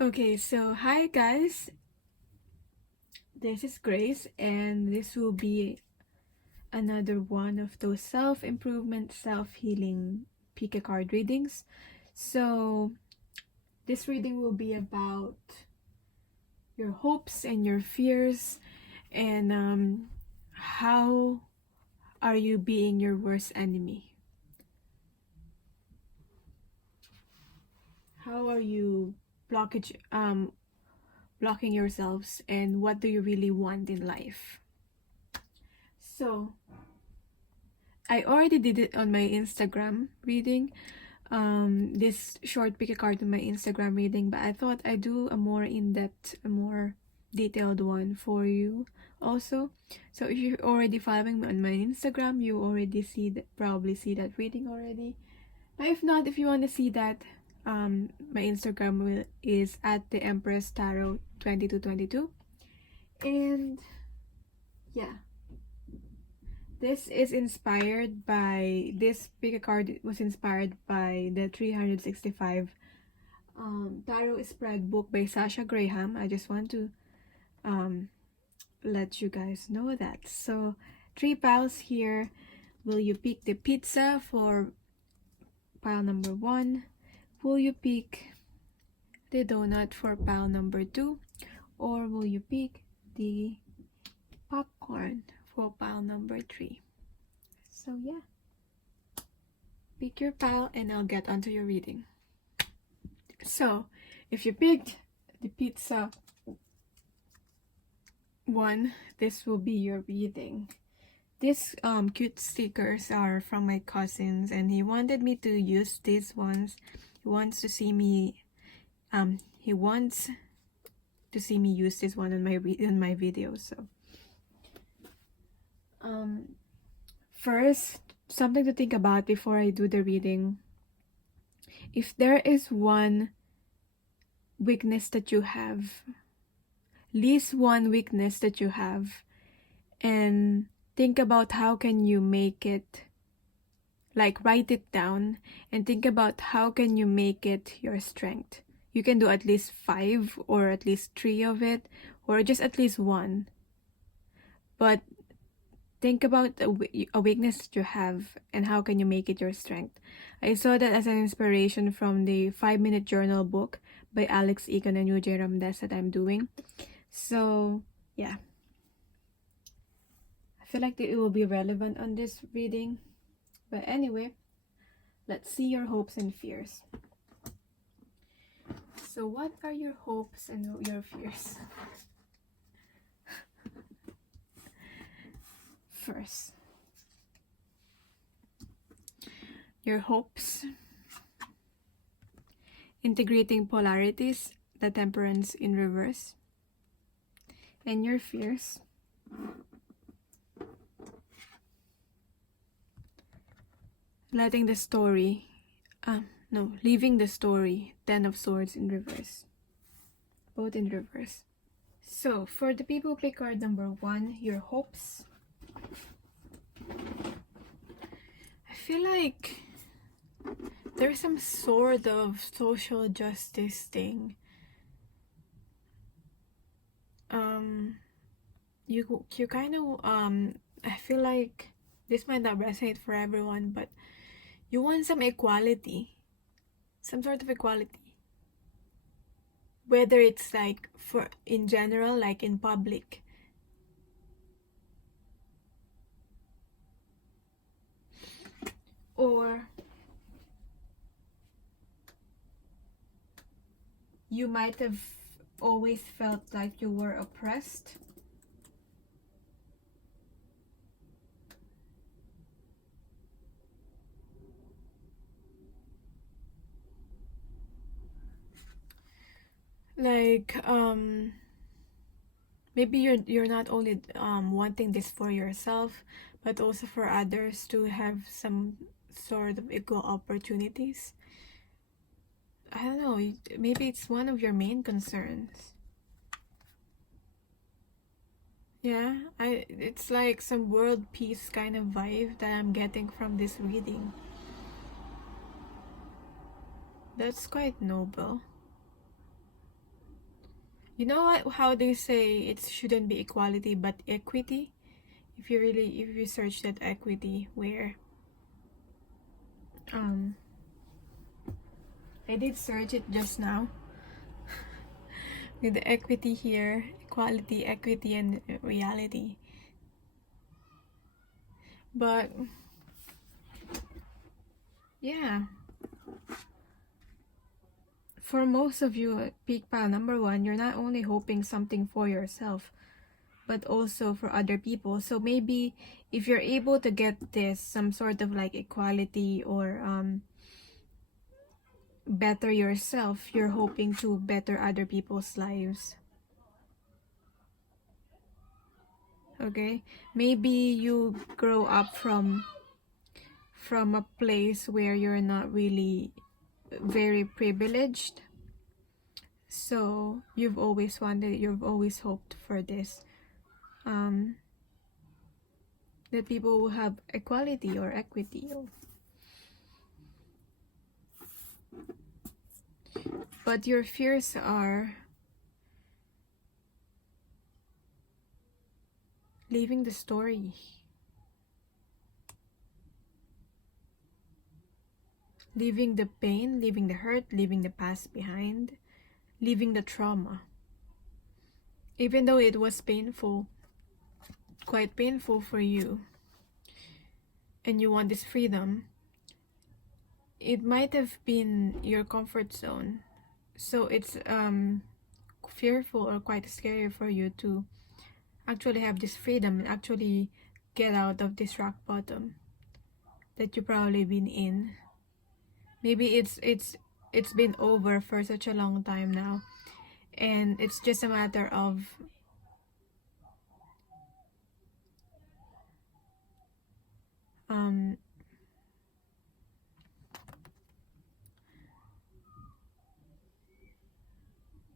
Okay, so hi guys, this is Grace, and this will be another one of those self-improvement, self-healing pick a card readings. So this reading will be about your hopes and your fears, and how are you being your worst enemy? How are you blocking yourselves, and what do you really want in life? So I already did it on my Instagram reading, this short pick a card on my Instagram reading, but I thought I'd do a more in-depth, a more detailed one for you also. So if you're already following me on my Instagram, you already probably see that reading already. But if not, if you want to see that, my Instagram is at the Empress Tarot 2222. And yeah, this pick a card was inspired by the 365 tarot spread book by Sasha Graham. I just want to um, let you guys know that. So, three piles here. Will you pick the pizza for pile number 1? Will you pick the donut for pile number 2? Or will you pick the popcorn for pile number 3? So yeah, pick your pile and I'll get onto your reading. So, if you picked the pizza 1, this will be your reading. These cute stickers are from my cousins, and he wanted me to use these ones. He wants to see me use this one on my videos. So first, something to think about before I do the reading. If there is one weakness that you have, list one weakness that you have, and think about how can you make it, like write it down and think about how can you make it your strength. You can do at least 5 or at least 3 of it, or just at least 1. But think about a weakness that you have and how can you make it your strength. I saw that as an inspiration from the 5-minute journal book by Alex Egan and Eugene Ramdes that I'm doing. So yeah, I feel like it will be relevant on this reading. But anyway, let's see your hopes and fears. So what are your hopes and your fears? First, your hopes: integrating polarities, the Temperance in reverse. And your fears: leaving the story, Ten of Swords in reverse. Both in reverse. So, for the people who pick card number 1, your hopes. I feel like there's some sort of social justice thing. You kind of, I feel like this might not resonate for everyone, but you want some equality. Some sort of equality. Whether it's like in general, like in public. Or you might have always felt like you were oppressed. Like maybe you're not only wanting this for yourself, but also for others to have some sort of equal opportunities. I don't know, maybe it's one of your main concerns. Yeah, it's like some world peace kind of vibe that I'm getting from this reading. That's quite noble. You know what, how they say it shouldn't be equality but equity? If you search that equity, where I did search it just now with the equity here, equality, equity, and reality. But yeah, for most of you, peak pile number 1, you're not only hoping something for yourself, but also for other people. So maybe if you're able to get this, some sort of like equality or better yourself, you're hoping to better other people's lives. Okay, maybe you grow up from a place where you're not really very privileged, so you've always hoped for this, that people will have equality or equity. But your fears are leaving the story, leaving the pain, leaving the hurt, leaving the past behind, leaving the trauma. Even though it was painful, quite painful for you, and you want this freedom, it might have been your comfort zone. So it's fearful or quite scary for you to actually have this freedom and actually get out of this rock bottom that you've probably been in. Maybe it's been over for such a long time now, and it's just a matter of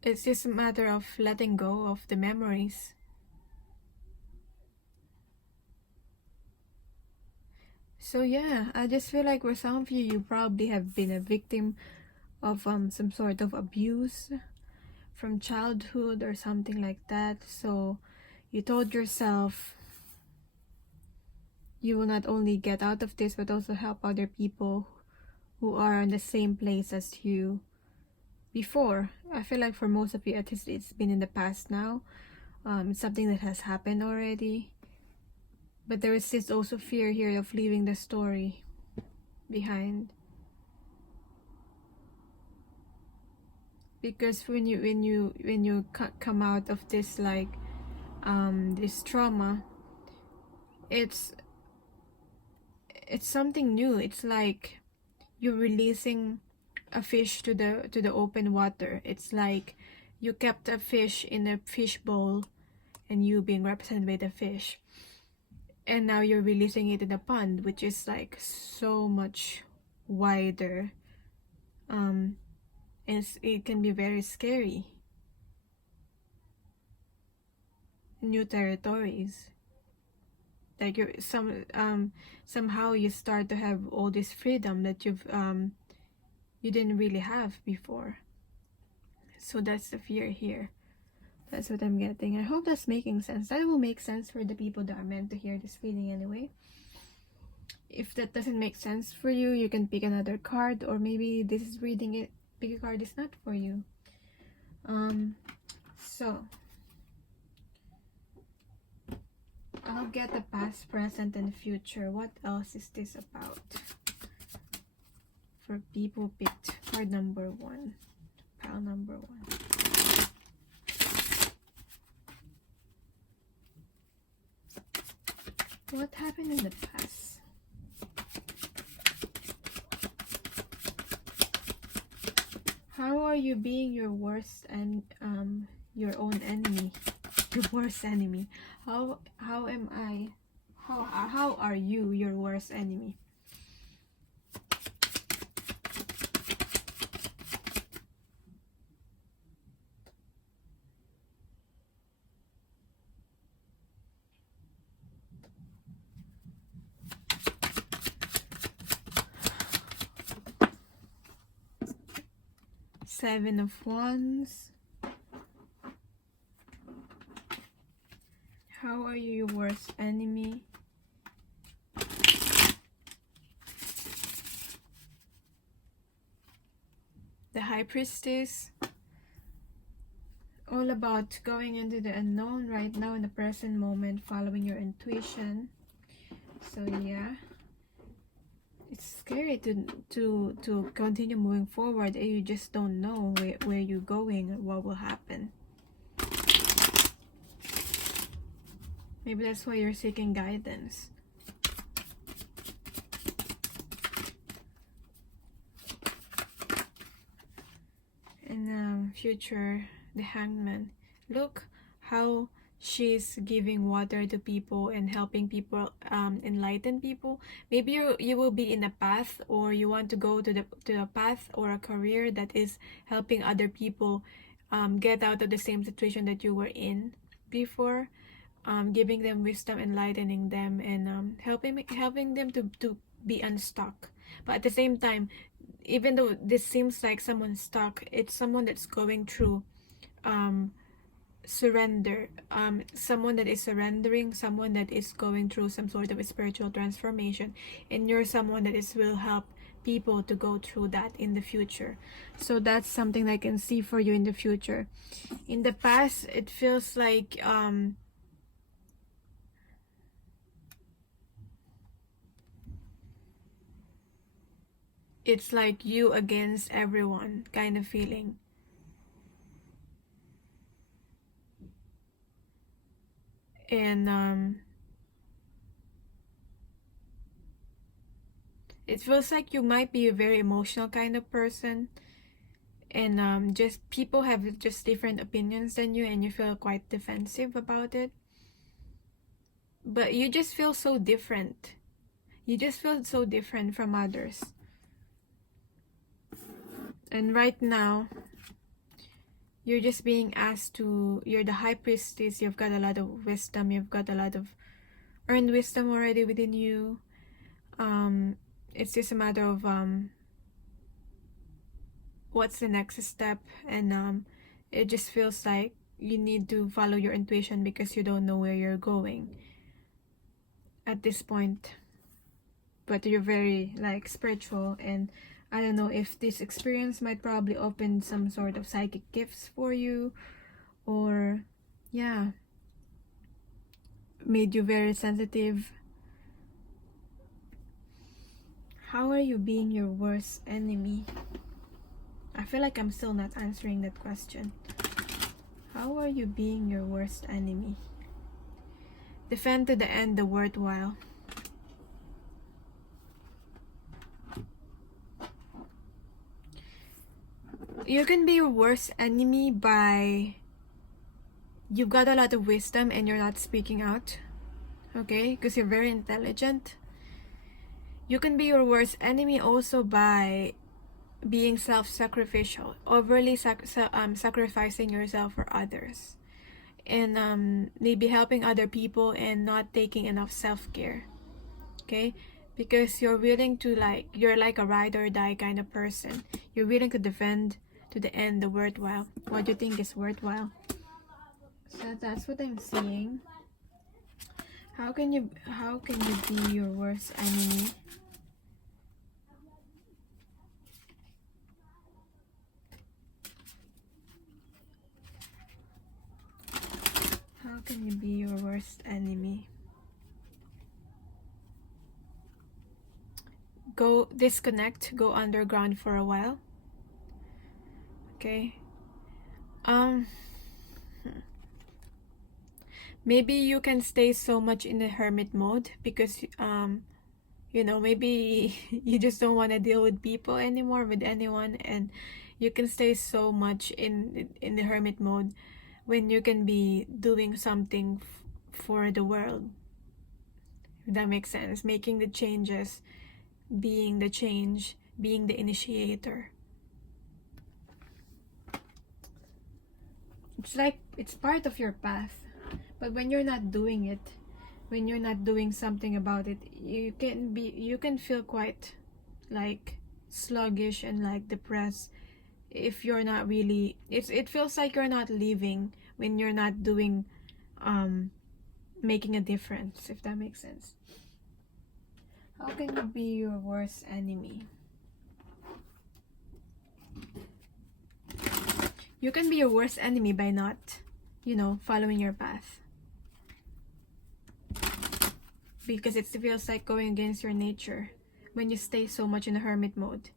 it's just a matter of letting go of the memories. So yeah, I just feel like for some of you, you probably have been a victim of some sort of abuse from childhood or something like that. So you told yourself you will not only get out of this, but also help other people who are in the same place as you before. I feel like for most of you, at least it's been in the past now. It's something that has happened already. But there is this also fear here of leaving the story behind. Because when you come out of this, like this trauma, it's something new. It's like you're releasing a fish to the open water. It's like you kept a fish in a fish bowl and you being represented by the fish, and now you're releasing it in the pond, which is like so much wider, and it can be very scary. New territories, like you're somehow you start to have all this freedom that you didn't really have before. So that's the fear here. That's what I'm getting. I hope that's making sense. That will make sense for the people that are meant to hear this reading anyway. If that doesn't make sense for you, you can pick another card, or maybe this is reading it, pick a card is not for you. So I'll get the past, present, and future. What else is this about? For people picked card number 1, pile number 1. What happened in the past? How are you being your worst and your own enemy? Your worst enemy. How am I? How are you your worst enemy? Seven of Wands, How are you your worst enemy? The High Priestess. All about going into the unknown right now in the present moment, following your intuition. So yeah, it's scary to continue moving forward and you just don't know where you're going or what will happen. Maybe that's why you're seeking guidance. And future, the Hangman. Look how she's giving water to people and helping people, enlighten people. Maybe you will be in a path, or you want to go to a path or a career that is helping other people get out of the same situation that you were in before, giving them wisdom, enlightening them, and helping them to be unstuck. But at the same time, even though this seems like someone's stuck, it's someone that's going through surrender, someone that is surrendering, someone that is going through some sort of a spiritual transformation, and you're someone that will help people to go through that in the future. So that's something I can see for you in the future. In the past, it feels like it's like you against everyone kind of feeling. And it feels like you might be a very emotional kind of person, and just people have just different opinions than you, and you feel quite defensive about it. But you just feel so different. You just feel so different from others. And right now, you're just being asked to, you're the High Priestess, you've got a lot of wisdom, you've got a lot of earned wisdom already within you. It's just a matter of what's the next step, and it just feels like you need to follow your intuition because you don't know where you're going at this point. But you're very like spiritual, and I don't know if this experience might probably open some sort of psychic gifts for you, or yeah, made you very sensitive. How are you being your worst enemy? I feel like I'm still not answering that question. How are you being your worst enemy? Defend to the end the worthwhile. You can be your worst enemy by you've got a lot of wisdom and you're not speaking out, okay, because you're very intelligent. You can be your worst enemy also by being self-sacrificial, overly sacrificing yourself for others, and maybe helping other people and not taking enough self-care, okay, because you're willing to, like, you're like a ride or die kind of person. You're willing to defend to the end the worthwhile, what you think is worthwhile. So that's what I'm seeing. How can you be your worst enemy? How can you be your worst enemy? Go disconnect, go underground for a while. Okay. Maybe you can stay so much in the hermit mode because you know, maybe you just don't want to deal with people anymore, with anyone, and you can stay so much in the hermit mode when you can be doing something for the world. If that makes sense. Making the changes, being the change, being the initiator. It's like it's part of your path, but when you're not doing it, when you're not doing something about it, you can feel quite like sluggish and like depressed if you're not really, it feels like you're not living when you're not doing making a difference, if that makes sense. How can you be your worst enemy? You can be your worst enemy by not, you know, following your path. Because it feels like going against your nature when you stay so much in a hermit mode.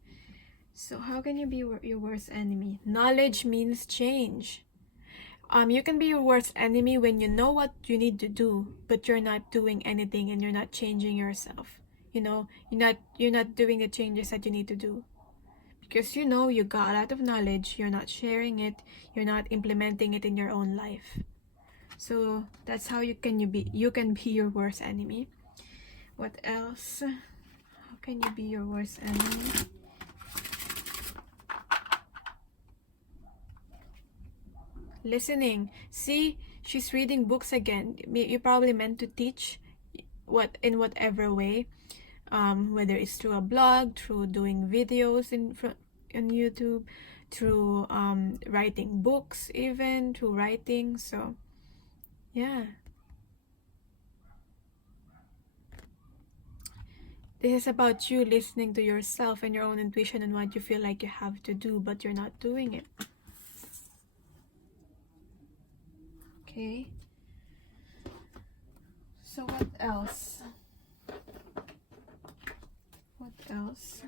So how can you be your worst enemy? Knowledge means change. You can be your worst enemy when you know what you need to do, but you're not doing anything and you're not changing yourself. You know, you're not doing the changes that you need to do. Because you know you got a lot of knowledge, you're not sharing it, you're not implementing it in your own life. So that's how you can be your worst enemy. What else? How can you be your worst enemy? Listening. See, she's reading books again. You probably meant to teach in whatever way, whether it's through a blog, through doing videos in YouTube, through writing books, even through writing. So yeah, this is about you listening to yourself and your own intuition and what you feel like you have to do, but you're not doing it. Okay, so what else? What else?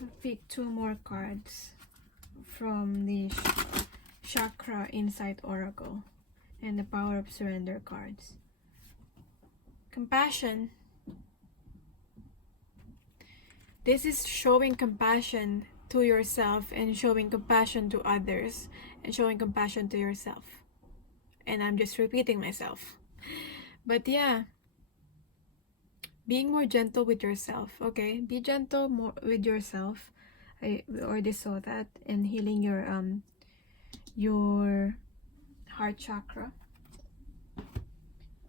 I'll pick 2 more cards from the Chakra Insight Oracle and the Power of Surrender cards. Compassion. This is showing compassion to yourself and showing compassion to others and showing compassion to yourself. And I'm just repeating myself. But yeah, being more gentle with yourself, okay? Be gentle more with yourself. We already saw that. And healing your heart chakra.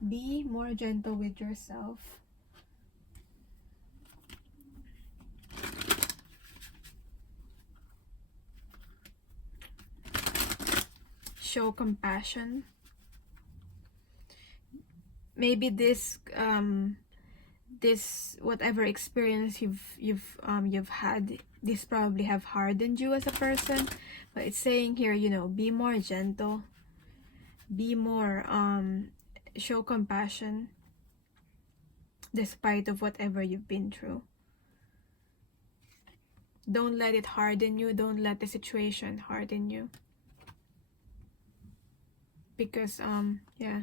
Be more gentle with yourself. Show compassion. Maybe this whatever experience you've had, this probably have hardened you as a person, but it's saying here, you know, be more gentle, be more show compassion despite of whatever you've been through. Don't let it harden you. Don't let the situation harden you, because yeah,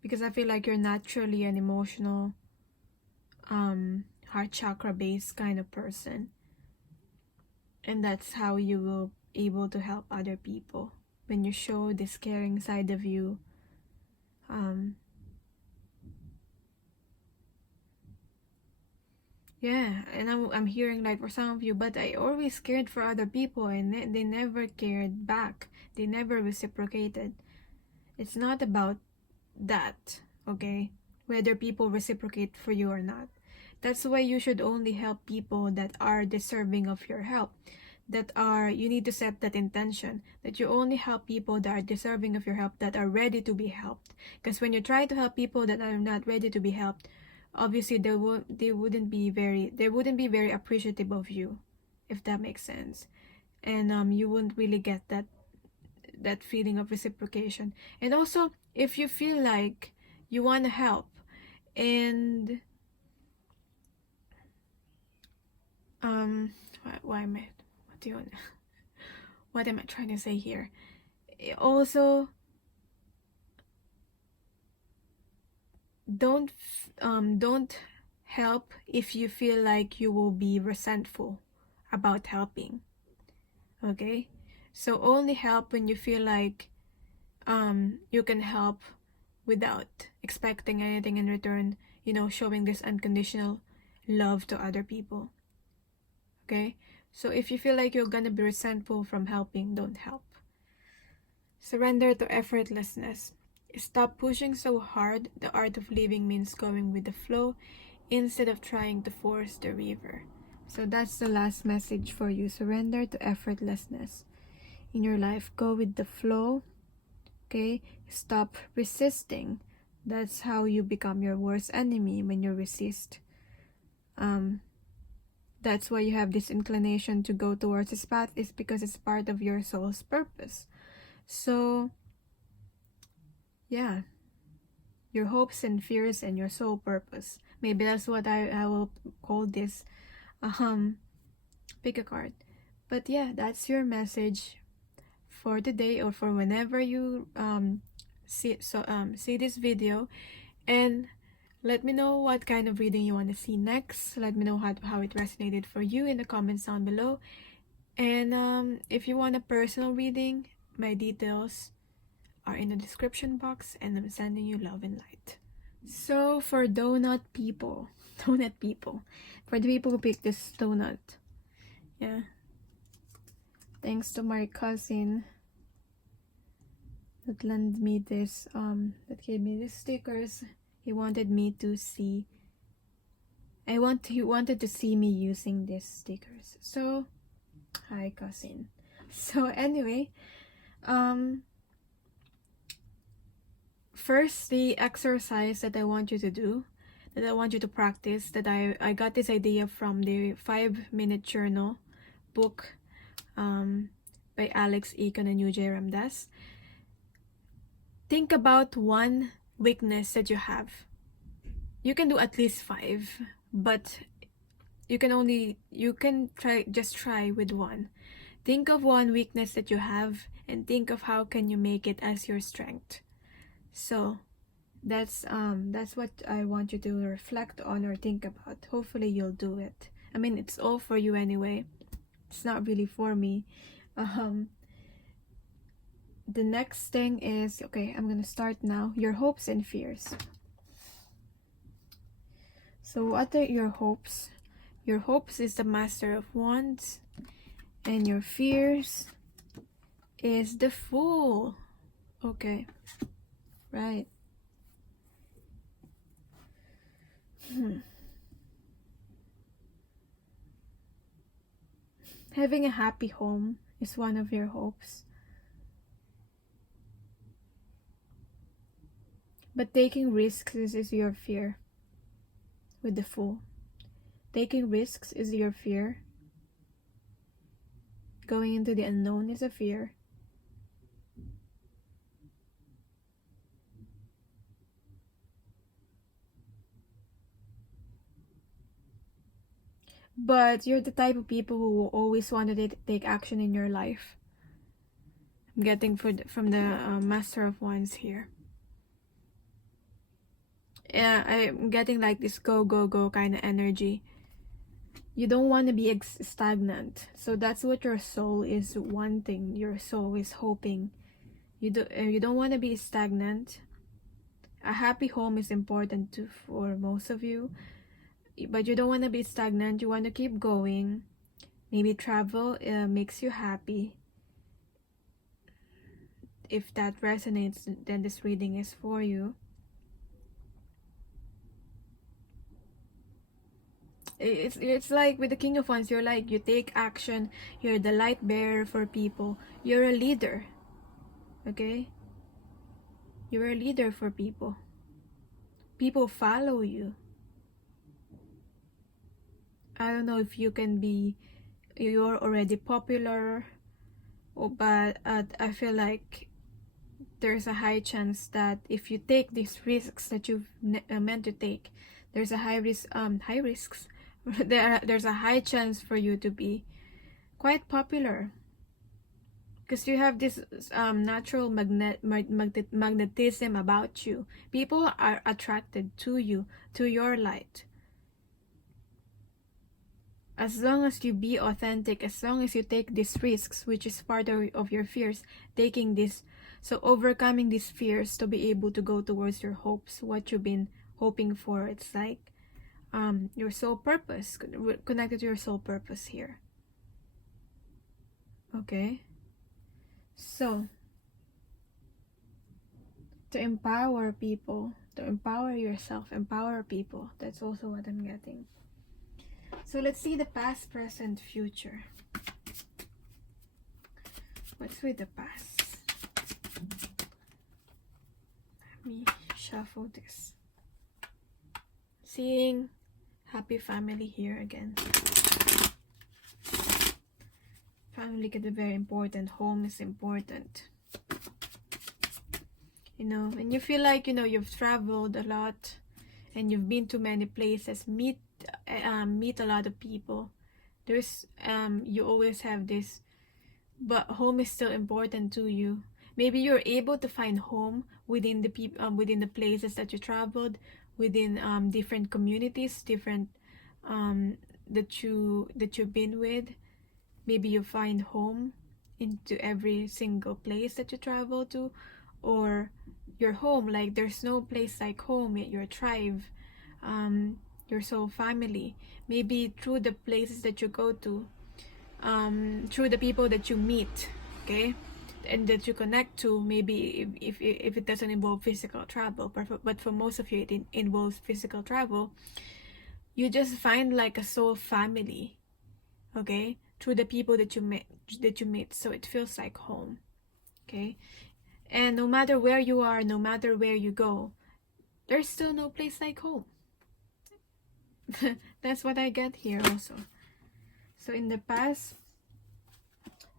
because I feel like you're naturally an emotional heart chakra based kind of person, and that's how you will be able to help other people, when you show this caring side of you. Yeah, and I'm hearing like for some of you, but I always cared for other people and they never cared back. They never reciprocated. It's not about that, okay? Whether people reciprocate for you or not. That's why you should only help people that are deserving of your help. You need to set that intention, that you only help people that are deserving of your help, that are ready to be helped. Because when you try to help people that are not ready to be helped, obviously they wouldn't be very appreciative of you, if that makes sense. And you wouldn't really get that feeling of reciprocation. And also, if you feel like you want to help and why am I what am I trying to say here? Also, don't help if you feel like you will be resentful about helping, okay? So only help when you feel like you can help without expecting anything in return, you know, showing this unconditional love to other people, okay? So if you feel like you're gonna be resentful from helping, don't help. Surrender to effortlessness. Stop pushing so hard. The art of living means going with the flow instead of trying to force the river. So that's the last message for you. Surrender to effortlessness. in your life. Go with the flow. Okay, stop resisting. That's how you become your worst enemy, when you resist. That's why you have this inclination to go towards this path, is because it's part of your soul's purpose. So yeah, your hopes and fears and your soul purpose. Maybe that's what I will call this. Pick a card. But yeah, that's your message for today, or for whenever you see this video. And let me know what kind of reading you want to see next. Let me know how it resonated for you in the comments down below. And if you want a personal reading, my details are in the description box, and I'm sending you love and light. So for donut people, for the people who picked this donut, yeah, thanks to my cousin that lent me this, that gave me these stickers. He wanted me to see, he wanted to see me using these stickers. So hi cousin. So anyway, first, the exercise that I want you to do, that I want you to practice, that I got this idea from the 5-minute journal book by Alex Econ and Ujay Ramdas. Think about one weakness that you have. You can do at least 5, but you can try with one. Think of one weakness that you have, and think of how can you make it as your strength. So that's what I want you to reflect on or think about. Hopefully you'll do it. I mean, it's all for you anyway. It's not really for me. The next thing is, okay, I'm gonna start now. Your hopes and fears. So what are your hopes? Your hopes is the Master of Wands, and your fears is the Fool. Okay, right. Having a happy home is one of your hopes. But taking risks is your fear. With the Fool, taking risks is your fear. Going into the unknown is a fear. But you're the type of people who always wanted to take action in your life. I'm getting from the Master of Wands here. Yeah, I'm getting like this go kind of energy. You don't want to be stagnant. So that's what your soul is wanting. Your soul is hoping. You don't want to be stagnant. A happy home is important for most of you. But you don't want to be stagnant. You want to keep going. Maybe travel makes you happy. If that resonates, then this reading is for you. It's like with the King of Wands, you're like, you take action. You're the light bearer for people. You're a leader. Okay? You're a leader for people. People follow you. I don't know if you're already popular, but I feel like there's a high chance that if you take these risks that you've meant to take, there's a high risks. There's a high chance for you to be quite popular, because you have this natural magnetism about you. People are attracted to you, to your light. As long as you be authentic, as long as you take these risks, which is part of your fears, taking this, so overcoming these fears to be able to go towards your hopes, what you've been hoping for. It's like your soul purpose, connected to your soul purpose here. Okay, so to empower people, to empower yourself, empower people, that's also what I'm getting. So let's see the past, present, future. What's with the past? Let me shuffle this. Seeing happy family here again. Family can be very important. Home is important. You know, and you feel like, you know, you've traveled a lot and you've been to many places, meet a lot of people. There's you always have this, but home is still important to you. Maybe you're able to find home within the people, within the places that you traveled, within different communities, different that you've been with. Maybe you find home into every single place that you travel to, or your home, like there's no place like home, your tribe, your soul family. Maybe through the places that you go to, through the people that you meet, okay, and that you connect to. Maybe if it doesn't involve physical travel, but for most of you it involves physical travel, you just find like a soul family, okay, through the people that you meet, so it feels like home, okay. And no matter where you are, no matter where you go, there's still no place like home. That's what I get here also. So in the past,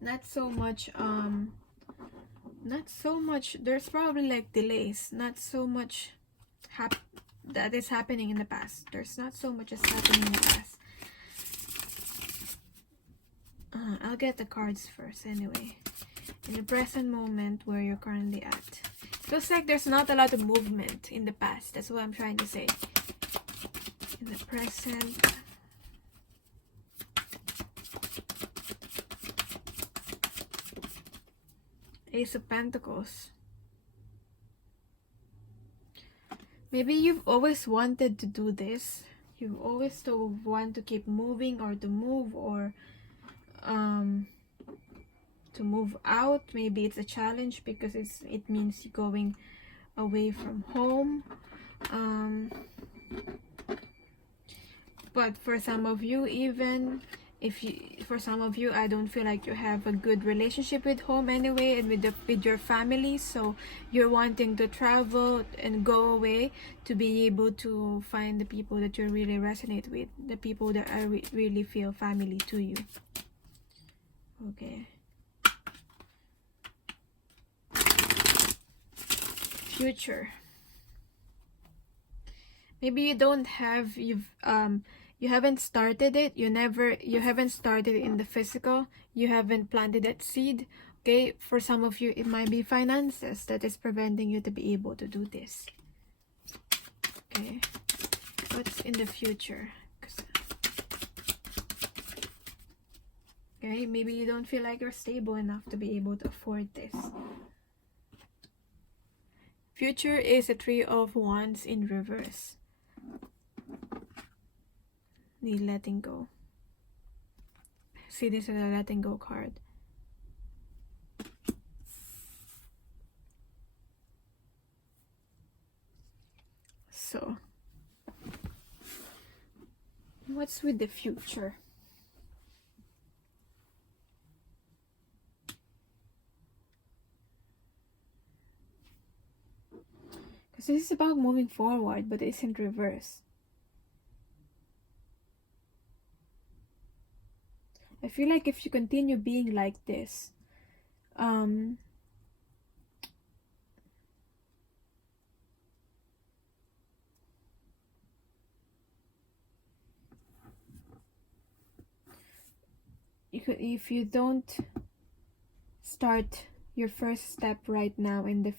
not so much, there's probably like delays, not so much that is happening in the past. There's not so much is happening in the past. I'll get the cards first anyway. In the present moment where you're currently at, feels like there's not a lot of movement in the past. That's what I'm trying to say. In the present, Ace of Pentacles. Maybe you've always wanted to do this. You've always want to keep moving, or to move, or to move out. Maybe it's a challenge because it means you're going away from home. But for some of you, even for some of you, I don't feel like you have a good relationship with home anyway, and with your family. So you're wanting to travel and go away to be able to find the people that you really resonate with, the people that really feel family to you. Okay. Future. Maybe you haven't started it. You haven't started in the physical. You haven't planted that seed. Okay, for some of you, it might be finances that is preventing you to be able to do this. Okay, what's in the future? Okay, maybe you don't feel like you're stable enough to be able to afford this. Future is a Three of Wands in reverse. Need letting go. See this as a letting go card. So, what's with the future? Because this is about moving forward, but it's in reverse. I feel like if you continue being like this, if you don't start your first step right now in the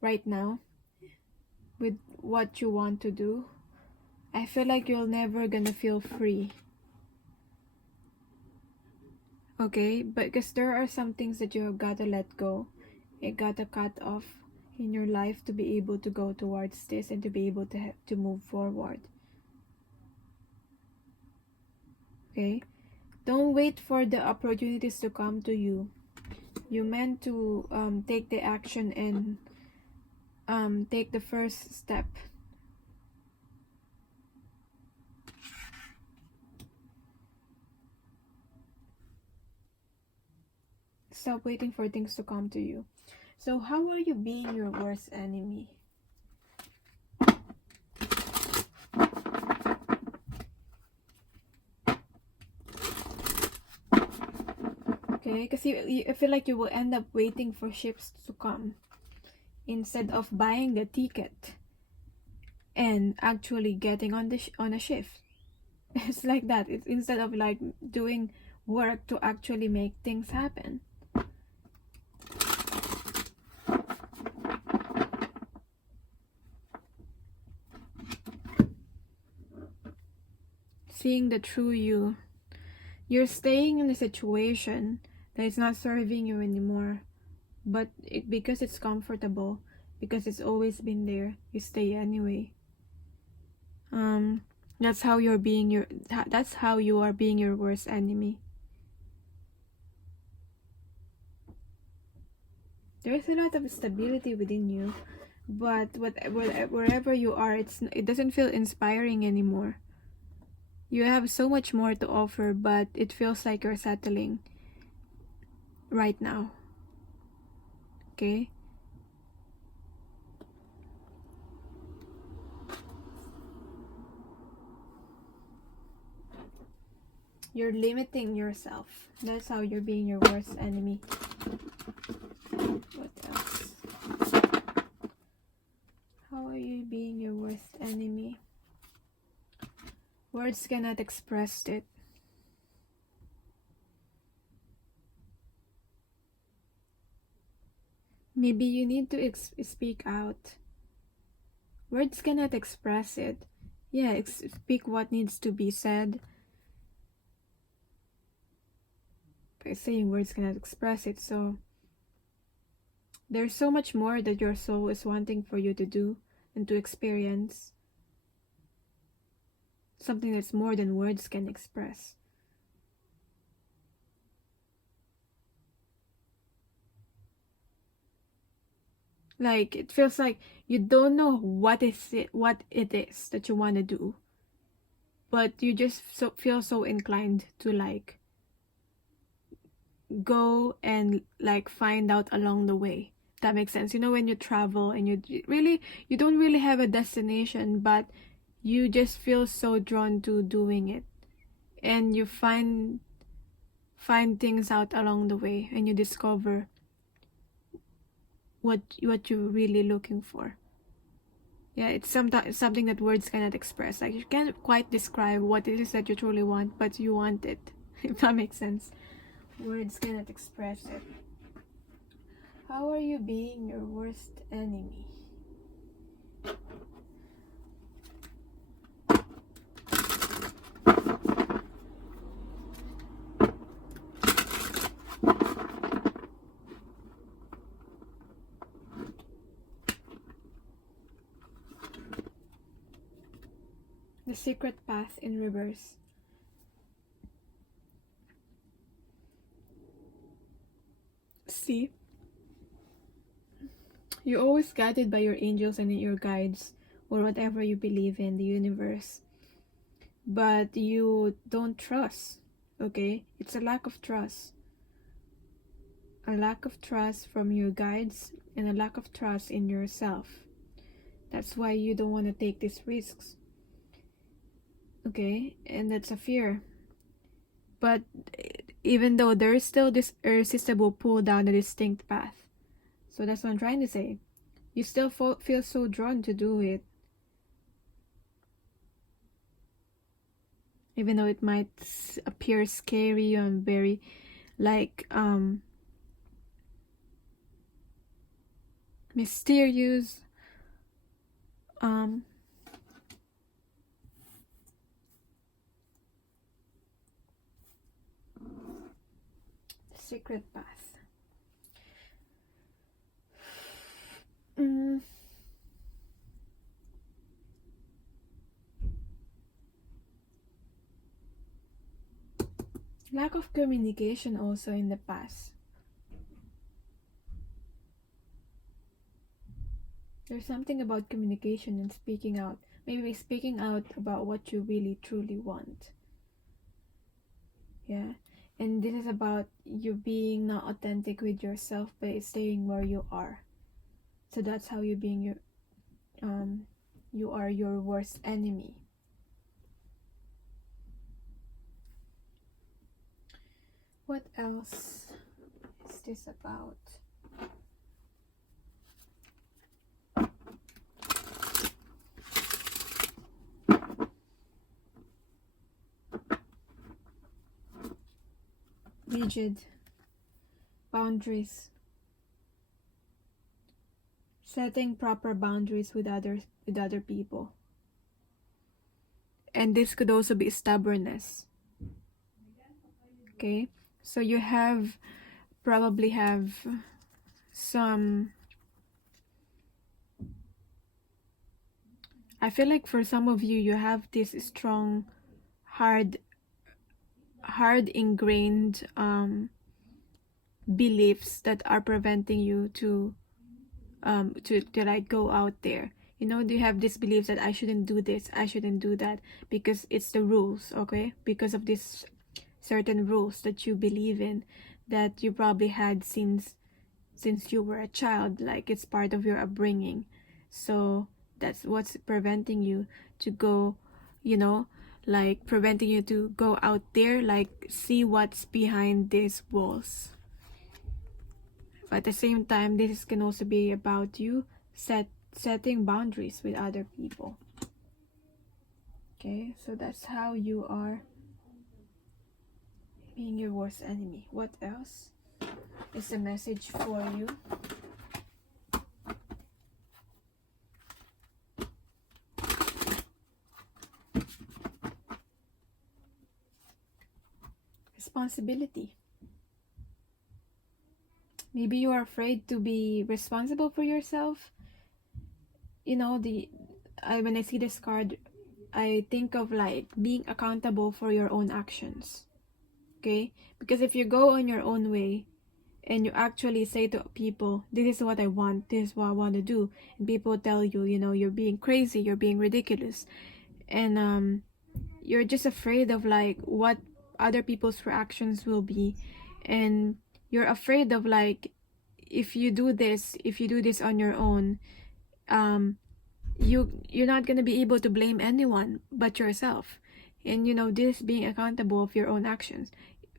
right now with what you want to do, I feel like you're never gonna feel free. Okay, but because there are some things that you have gotta let go, you gotta cut off in your life to be able to go towards this and to be able to move forward. Okay, don't wait for the opportunities to come to you. You meant to take the action and take the first step. Stop waiting for things to come to you. So how are you being your worst enemy? Okay, because I feel like you will end up waiting for ships to come instead of buying the ticket and actually getting on on a shift. It's like that. It's instead of like doing work to actually make things happen. Seeing the true you. You're staying in a situation that is not serving you anymore, but because it's comfortable, because it's always been there, you stay anyway. That's how you are being your worst enemy. There's a lot of stability within you, but wherever you are, it doesn't feel inspiring anymore. You have so much more to offer, but it feels like you're settling right now. Okay? You're limiting yourself. That's how you're being your worst enemy. What else? How are you being your worst enemy? Words cannot express it. Maybe you need to speak out. Words cannot express it. Yeah, speak what needs to be said. By saying words cannot express it, so there's so much more that your soul is wanting for you to do and to experience. Something that's more than words can express. Like, it feels like you don't know what it is that you want to do, but you just feel so inclined to like go and like find out along the way. That makes sense. You know, when you travel and you don't really have a destination, but you just feel so drawn to doing it, and you find things out along the way, and you discover what you're really looking for. Yeah, it's something that words cannot express. Like, you can't quite describe what it is that you truly want, but you want it. If that makes sense. Words cannot express it. How are you being your worst enemy? The secret path in reverse. See? You're always guided by your angels and your guides, or whatever you believe in, the universe. But you don't trust, okay? It's a lack of trust. A lack of trust from your guides and a lack of trust in yourself. That's why you don't want to take these risks. Okay? And that's a fear. But even though there is still this irresistible pull down a distinct path. So that's what I'm trying to say. You still feel so drawn to do it. Even though it might appear scary and very like mysterious. Secret path. Lack of communication also in the past. There's something about communication and speaking out. Maybe speaking out about what you really truly want. Yeah. And this is about you being not authentic with yourself by staying where you are. So that's how you being your you are your worst enemy. What else is this about? Rigid boundaries. Setting proper boundaries with other people. And this could also be stubbornness. Okay? So you probably have some, I feel like for some of you, you have this strong, hard ingrained beliefs that are preventing you to like go out there. You know, do you have this belief that I shouldn't do this, I shouldn't do that, because it's the rules, okay? Because of this certain rules that you believe in, that you probably had since you were a child, like it's part of your upbringing. So that's what's preventing you to go, you know, like preventing you to go out there, like see what's behind these walls. But at the same time, this can also be about you setting boundaries with other people. Okay, so that's how you are being your worst enemy. What else is a message for you? Responsibility. Maybe you are afraid to be responsible for yourself. You know, when I see this card, I think of like being accountable for your own actions. Okay? Because if you go on your own way and you actually say to people, this is what I want, this is what I want to do, and people tell you, you know, you're being crazy, you're being ridiculous, and you're just afraid of like what other people's reactions will be, and you're afraid of like if you do this on your own, you're not gonna be able to blame anyone but yourself, and you know, this being accountable of your own actions.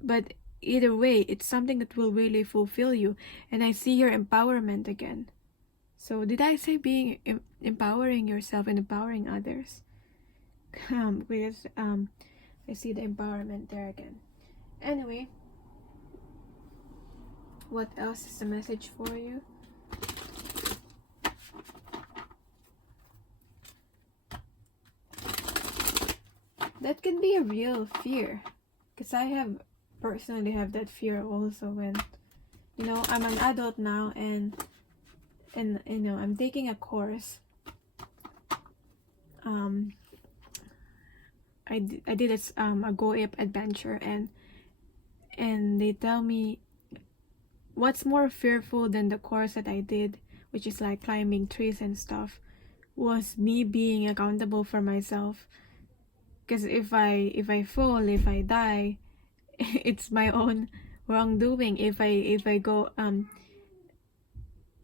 But either way, it's something that will really fulfill you. And I see your empowerment again. So did I say being empowering yourself and empowering others? Because I see the empowerment there again. Anyway, what else is the message for you? That can be a real fear, because I personally have that fear also when, you know, I'm an adult now, and you know, I'm taking a course. I did a Go Ape adventure, and they tell me what's more fearful than the course that I did, which is like climbing trees and stuff, was me being accountable for myself. Because if I fall, if I die, it's my own wrongdoing. If I go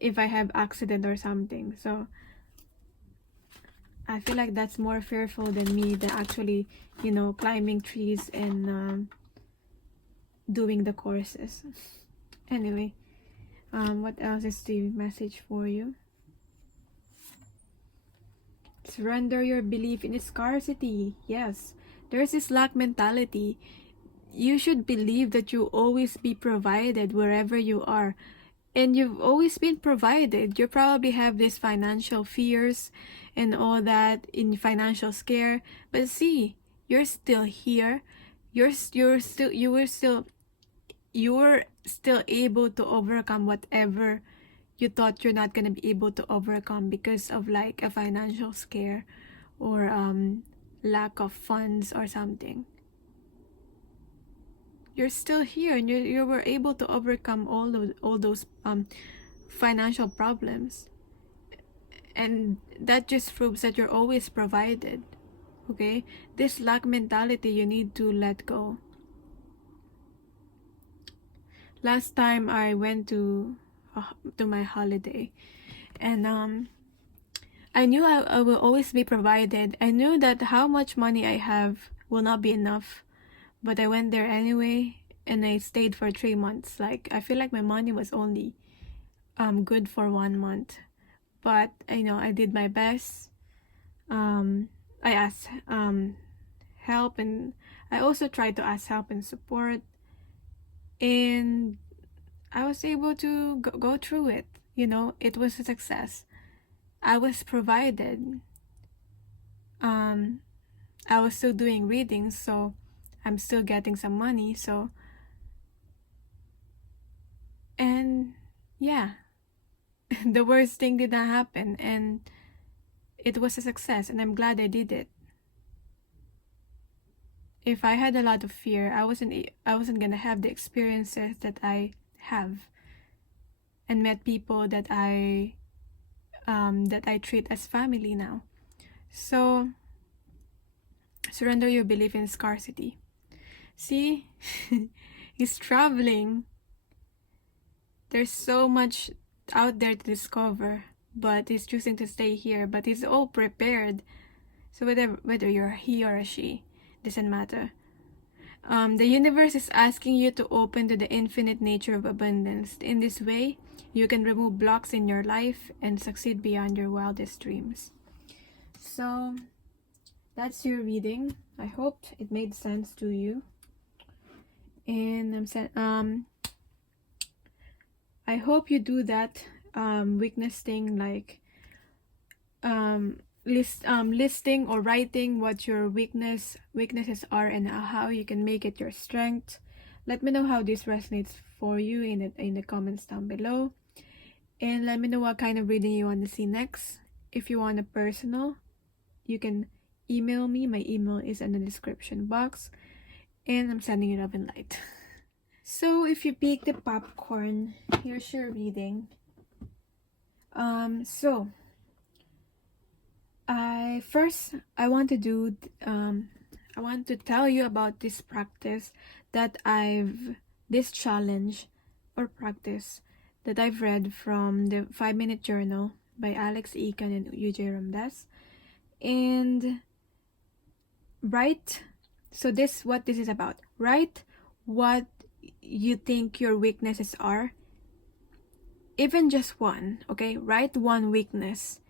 if I have accident or something. So I feel like that's more fearful than me than actually, you know, climbing trees and doing the courses. Anyway, what else is the message for you? Surrender your belief in scarcity. Yes, there's this lack mentality. You should believe that you'll always be provided wherever you are. And you've always been provided. You probably have these financial fears and all that, in financial scare. But see, you're still here. You're still able to overcome whatever you thought you're not gonna be able to overcome because of like a financial scare or lack of funds or something. You're still here, and you were able to overcome all those financial problems, and that just proves that you're always provided. Okay, this lack mentality you need to let go. last time I went to my holiday, and I knew I will always be provided. I knew that how much money I have will not be enough, but I went there anyway, and I stayed for 3 months. Like, I feel like my money was only good for 1 month, but I did my best. I asked help, and I also tried to ask help and support, and I was able to go through it. It was a success. I was provided. I was still doing readings, so I'm still getting some money. So, and yeah, the worst thing did not happen, and it was a success, and I'm glad I did it. If I had a lot of fear, I wasn't gonna have the experiences that I have, and met people that I treat as family now. So surrender your belief in scarcity. See, he's traveling. There's so much out there to discover, but he's choosing to stay here. But he's all prepared. So whether you're he or a she, doesn't matter. The universe is asking you to open to the infinite nature of abundance. In this way, you can remove blocks in your life and succeed beyond your wildest dreams. So that's your reading. I hope it made sense to you. And I hope you do that weakness thing, like listing or writing what your weaknesses are and how you can make it your strength. Let me know how this resonates for you in the comments down below, and let me know what kind of reading you want to see next. If you want a personal, you can email me. My email is in the description box, and I'm sending you love and light. So if you pick the popcorn, here's your reading. So I want to tell you about this practice this challenge or practice that I've read from the 5-Minute Journal by Alex Ekan and UJ Ramdas. And what this is about. Write what you think your weaknesses are. Even just one, okay? Write one weakness,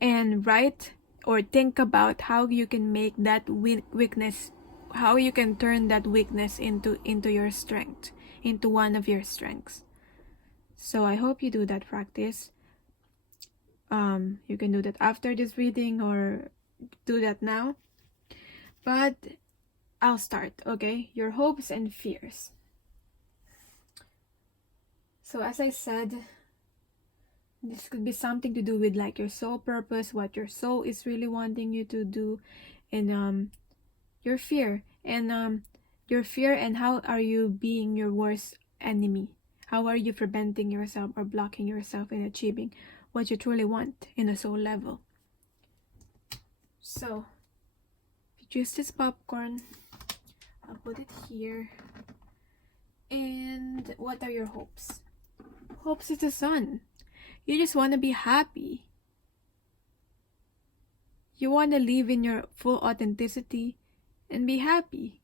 and write or think about how you can make that weakness, how you can turn that weakness into your strength, into one of your strengths. So I hope you do that practice. You can do that after this reading or do that now. But I'll start, okay? Your hopes and fears. So as I said, this could be something to do with like your soul purpose, what your soul is really wanting you to do, and your fear. And your fear, and how are you being your worst enemy? How are you preventing yourself or blocking yourself in achieving what you truly want in a soul level? So, if you choose this popcorn, I'll put it here. And what are your hopes? Hopes is the sun. You just want to be happy. You want to live in your full authenticity and be happy.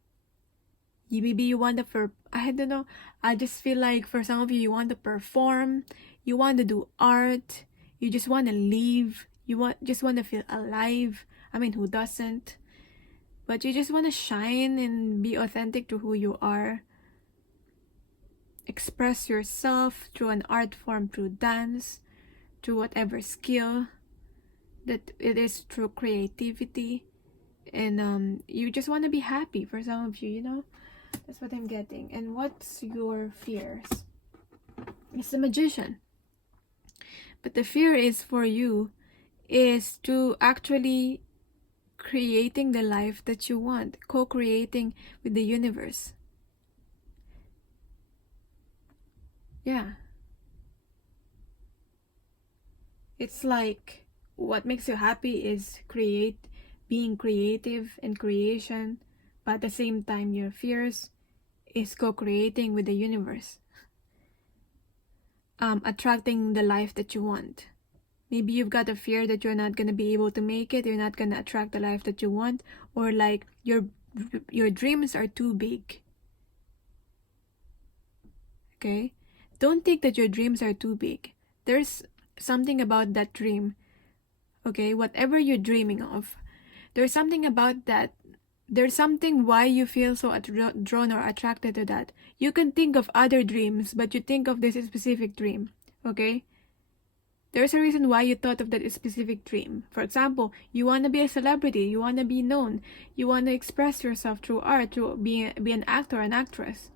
Maybe you want to I don't know. I just feel like for some of you, you want to perform. You want to do art. You just want to live. Just want to feel alive. I mean, who doesn't? But you just want to shine and be authentic to who you are. Express yourself through an art form, through dance, through whatever skill that it is, through creativity. And you just want to be happy for some of you, that's what I'm getting. And what's your fears? It's the Magician. But the fear is for you is to actually creating the life that you want, co-creating with the universe. Yeah. It's like what makes you happy is being creative and creation, but at the same time your fears is co-creating with the universe. attracting the life that you want. Maybe you've got a fear that you're not going to be able to make it, you're not going to attract the life that you want, or like your dreams are too big. Okay? Don't think that your dreams are too big. There's something about that dream. Okay? Whatever you're dreaming of, there's something about that. There's something why you feel so drawn or attracted to that. You can think of other dreams, but you think of this specific dream. Okay? There's a reason why you thought of that specific dream. For example, you want to be a celebrity, you want to be known, you want to express yourself through art, through be an actor, an actress.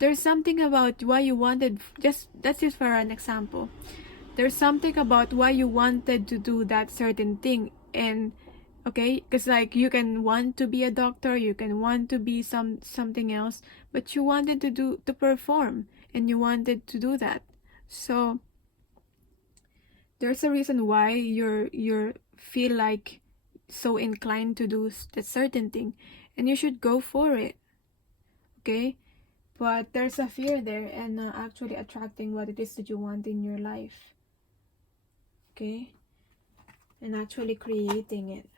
There's something about why you wanted, that's just for an example. There's something about why you wanted to do that certain thing. And okay, because like you can want to be a doctor, you can want to be something else, but you wanted to perform, and you wanted to do that. So there's a reason why you're feel like so inclined to do a certain thing, and you should go for it. Okay? But there's a fear there, and actually attracting what it is that you want in your life. Okay? And actually creating it.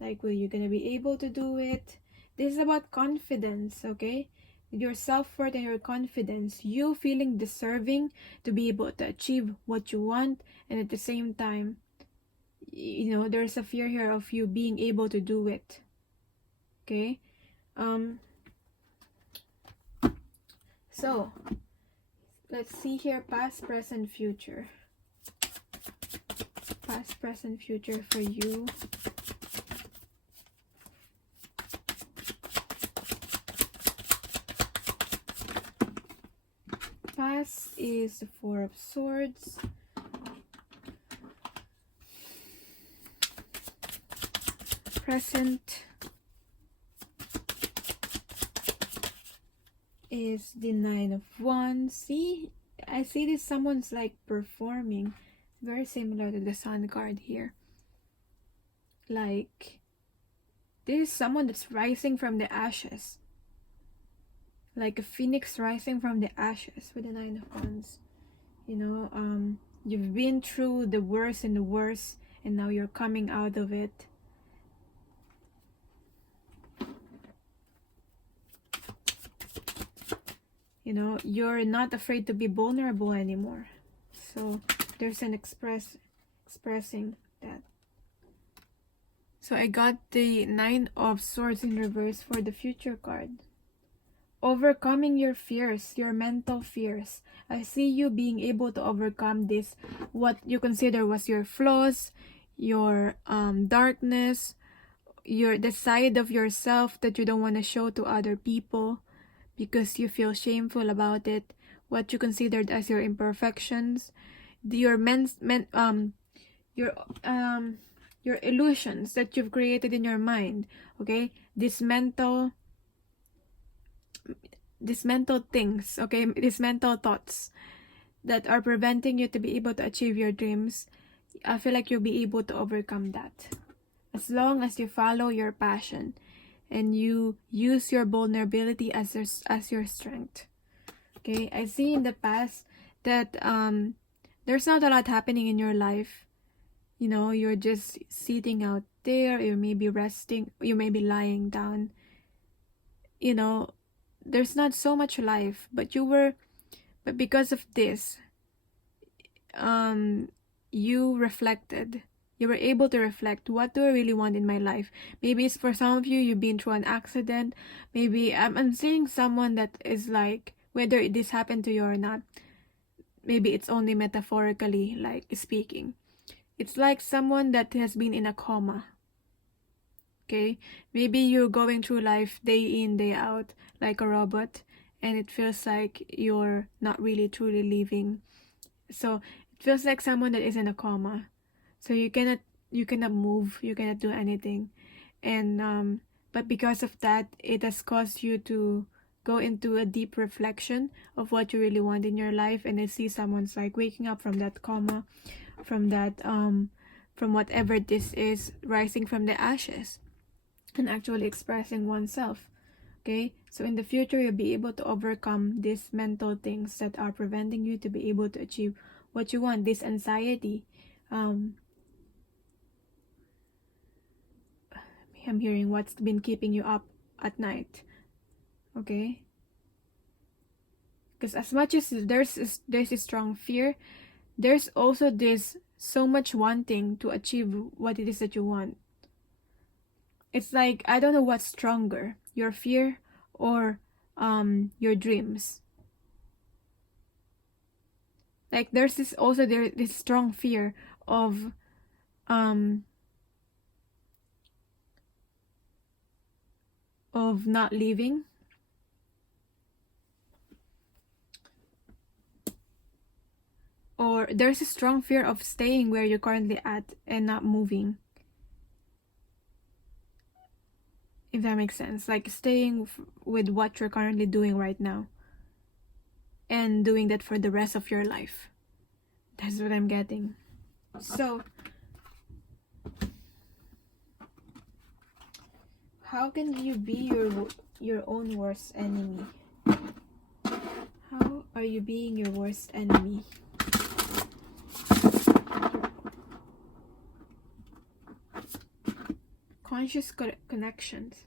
Like, will you gonna be able to do it? This is about confidence, okay? Your self-worth and your confidence, you feeling deserving to be able to achieve what you want, and at the same time, you know, there's a fear here of you being able to do it. Okay? So let's see here, past, present, future. Past, present, future for you. Past is the Four of Swords. Present is the Nine of Wands. See, I see this, someone's like performing. Very similar to the Sun card here. Like, this is someone that's rising from the ashes. Like a phoenix rising from the ashes with the Nine of Wands. You know, you've been through the worst and the worst, and now you're coming out of it. You know, you're not afraid to be vulnerable anymore. So there's an expressing that. So I got the Nine of Swords in reverse for the future card. Overcoming your fears, your mental fears. I see you being able to overcome this, what you consider was your flaws, your darkness, the side of yourself that you don't want to show to other people because you feel shameful about it, what you considered as your imperfections, your illusions that you've created in your mind. Okay, these mental things, okay, these mental thoughts that are preventing you to be able to achieve your dreams. I feel like you'll be able to overcome that as long as you follow your passion and you use your vulnerability as your strength. Okay, I see in the past that there's not a lot happening in your life. You know, you're just sitting out there, you may be resting, you may be lying down. You know, there's not so much life, but because of this, you reflected. You were able to reflect, what do I really want in my life? Maybe it's for some of you, you've been through an accident. Maybe I'm seeing someone that is like, whether this happened to you or not, maybe it's only metaphorically like speaking. It's like someone that has been in a coma. Okay, maybe you're going through life day in, day out like a robot, and it feels like you're not really truly living. So it feels like someone that is in a coma. So you cannot move, you cannot do anything. And but because of that, it has caused you to go into a deep reflection of what you really want in your life. And I see someone's like waking up from that coma, from that from whatever this is, rising from the ashes and actually expressing oneself. Okay, so in the future, you'll be able to overcome these mental things that are preventing you to be able to achieve what you want. This anxiety. I'm hearing what's been keeping you up at night. Okay, because as much as there's a strong fear, there's also this so much wanting to achieve what it is that you want. It's like, I don't know what's stronger, your fear or your dreams. Like there's this strong fear of not leaving, or there's a strong fear of staying where you're currently at and not moving, if that makes sense. Like staying with what you're currently doing right now and doing that for the rest of your life. That's what I'm getting. So how can you be your own worst enemy? How are you being your worst enemy? Conscious connections.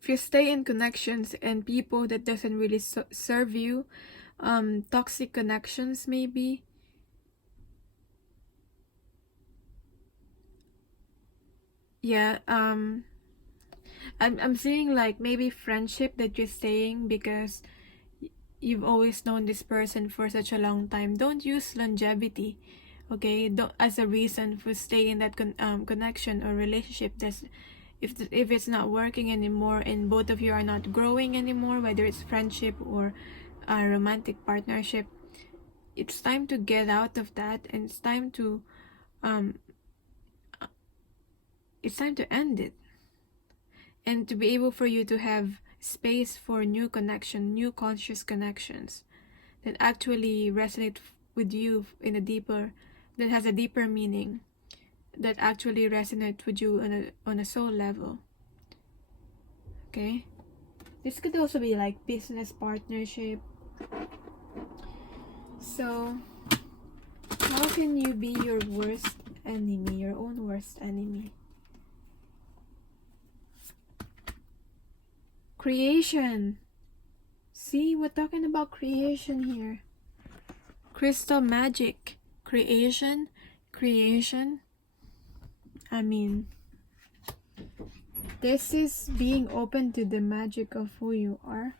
If you stay in connections and people that doesn't really serve you, toxic connections maybe, yeah, I'm seeing like maybe friendship that you're staying because you've always known this person for such a long time. Don't use longevity, okay, don't as a reason for staying in that connection or relationship. That's if it's not working anymore and both of you are not growing anymore, whether it's friendship or a romantic partnership, it's time to get out of that, and it's time to end it, and to be able for you to have space for new connection, new conscious connections that actually resonate with you in a deeper, that has a deeper meaning, that actually resonate with you on a soul level. Okay, this could also be like business partnership. So how can you be your worst enemy, your own worst enemy? Creation. See, we're talking about creation here. Crystal magic. Creation. I mean, this is being open to the magic of who you are.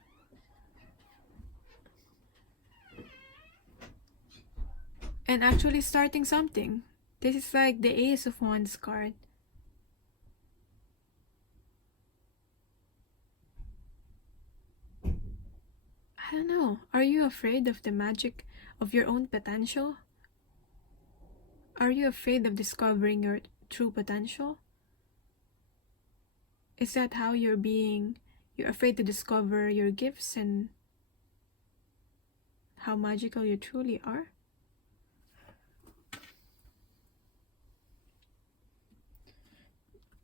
And actually starting something. This is like the Ace of Wands card. I don't know. Are you afraid of the magic of your own potential? Are you afraid of discovering your true potential? Is that how you're afraid to discover your gifts and how magical you truly are?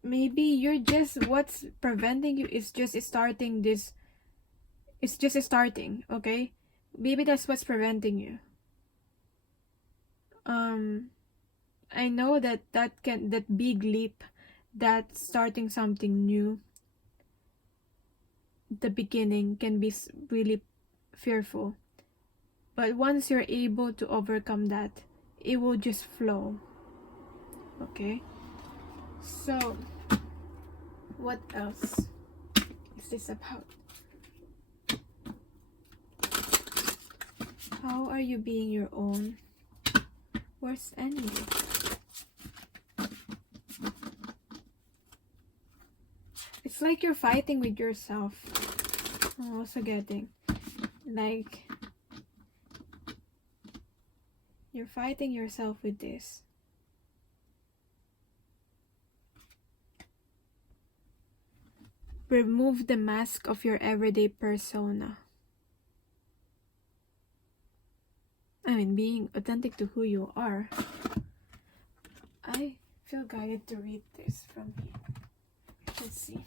Maybe you're just, what's preventing you is just starting this. It's just starting, okay? Maybe that's what's preventing you. I know that big leap, that starting something new, the beginning can be really fearful. But once you're able to overcome that, it will just flow. Okay? So, what else is this about? How are you being your own worst enemy? It's like you're fighting with yourself. I'm also getting like you're fighting yourself with this. Remove the mask of your everyday persona. genuine, being authentic to who you are. I feel guided to read this from here. Let's see.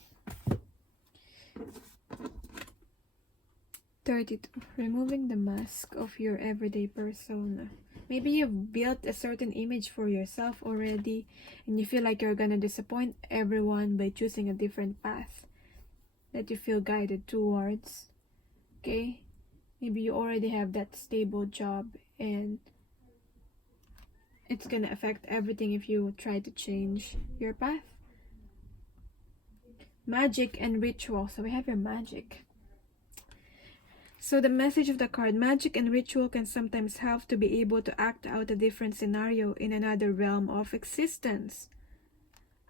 32. Removing the mask of your everyday persona. Maybe you've built a certain image for yourself already, and you feel like you're gonna disappoint everyone by choosing a different path that you feel guided towards. Okay? Maybe you already have that stable job, and it's gonna affect everything if you try to change your path. Magic and ritual. So we have your magic. So the message of the card, magic and ritual can sometimes help to be able to act out a different scenario in another realm of existence.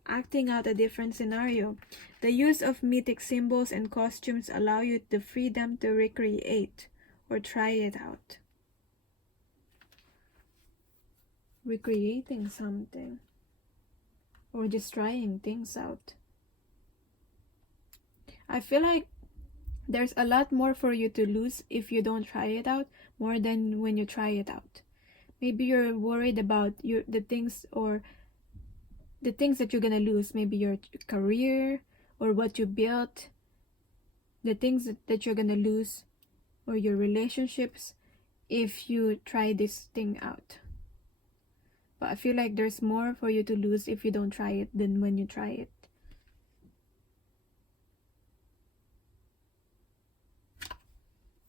Acting out a different scenario. The use of mythic symbols and costumes allow you the freedom to recreate or try it out. Recreating something. Or just trying things out. I feel like there's a lot more for you to lose if you don't try it out, more than when you try it out. Maybe you're worried about the things that you're gonna lose. Maybe your career or what you built, the things that you're gonna lose, or your relationships if you try this thing out. But I feel like there's more for you to lose if you don't try it than when you try it.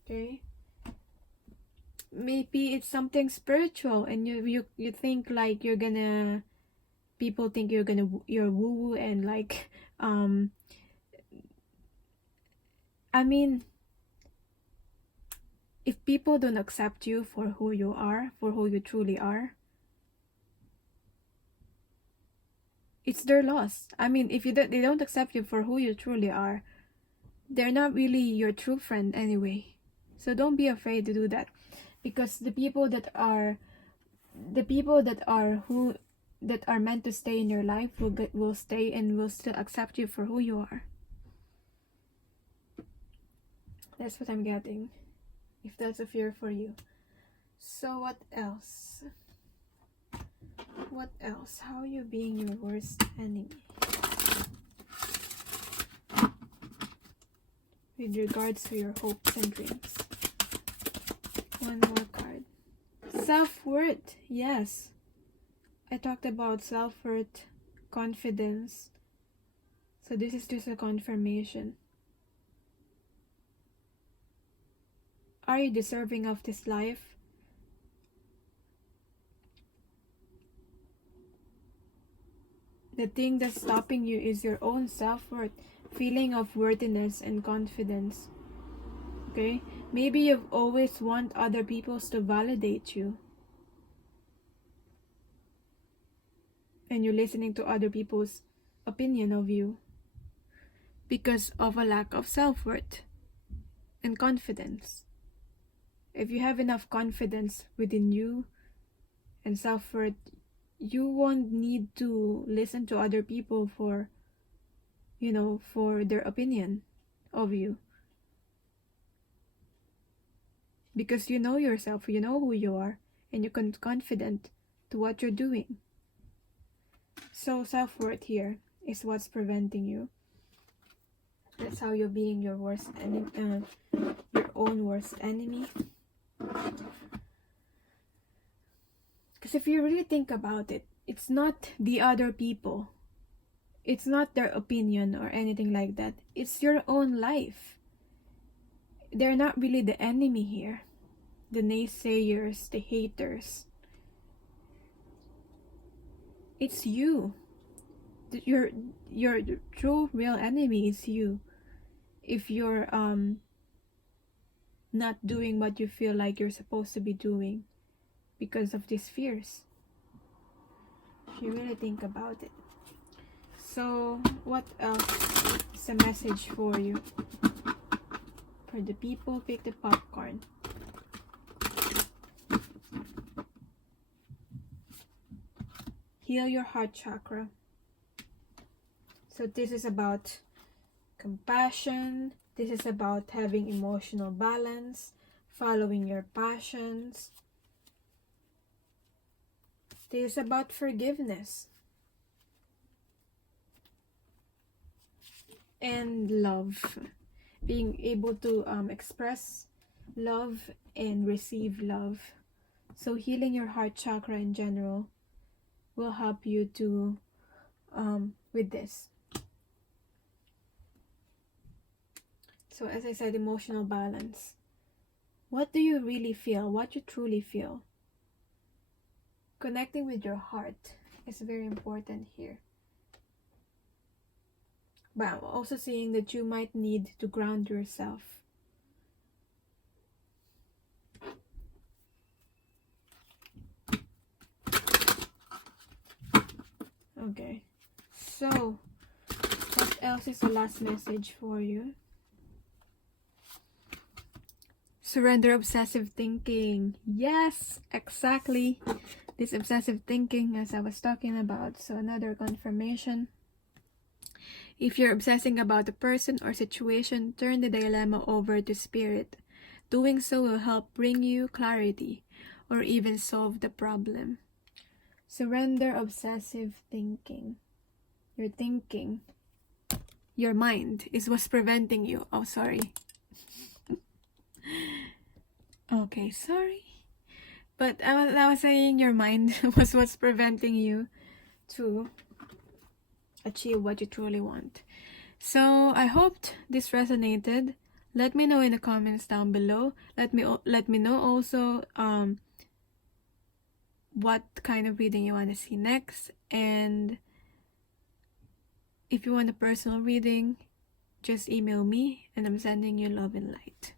Okay, maybe it's something spiritual, and you think like you're gonna, people think you're woo-woo, and like I mean, if people don't accept you for who you are, for who you truly are, it's their loss. I mean, if they don't accept you for who you truly are, they're not really your true friend anyway. So don't be afraid to do that, because the people that are meant to stay in your life will stay and will still accept you for who you are. That's what I'm getting, if that's a fear for you. So what else? What else? How are you being your worst enemy? With regards to your hopes and dreams. One more card. Self-worth. Yes. I talked about self-worth, confidence. So this is just a confirmation. Are you deserving of this life? The thing that's stopping you is your own self-worth, feeling of worthiness and confidence. Okay? Maybe you've always want other people to validate you. And you're listening to other people's opinion of you because of a lack of self-worth and confidence. If you have enough confidence within you and self-worth, you won't need to listen to other people for their opinion of you. Because you know yourself, you know who you are, and you're confident to what you're doing. So self-worth here is what's preventing you. That's how you're being your worst enemy, your own worst enemy. Because if you really think about it, it's not the other people. It's not their opinion or anything like that. It's your own life. They're not really the enemy here. The naysayers, the haters. It's you. Your true real enemy is you. If you're not doing what you feel like you're supposed to be doing because of these fears. If you really think about it. So what else is a message for you? For the people, pick the popcorn. Heal your heart chakra. So this is about compassion. This is about having emotional balance, following your passions. This is about forgiveness and love. Being able to express love and receive love. So healing your heart chakra in general will help you to with this. So as I said, emotional balance. What do you really feel? What you truly feel? Connecting with your heart is very important here. But I'm also seeing that you might need to ground yourself. Okay. So, what else is the last message for you? Surrender obsessive thinking. Yes, exactly. This obsessive thinking as I was talking about. So another confirmation. If you're obsessing about a person or situation, turn the dilemma over to spirit. Doing so will help bring you clarity or even solve the problem. Surrender obsessive thinking. Your thinking, your mind is what's preventing you. Oh, sorry. Okay, sorry. But I was saying your mind was what's preventing you to achieve what you truly want. So I hoped this resonated. Let me know in the comments down below. Let me know also what kind of reading you want to see next, and if you want a personal reading, just email me and I'm sending you love and light.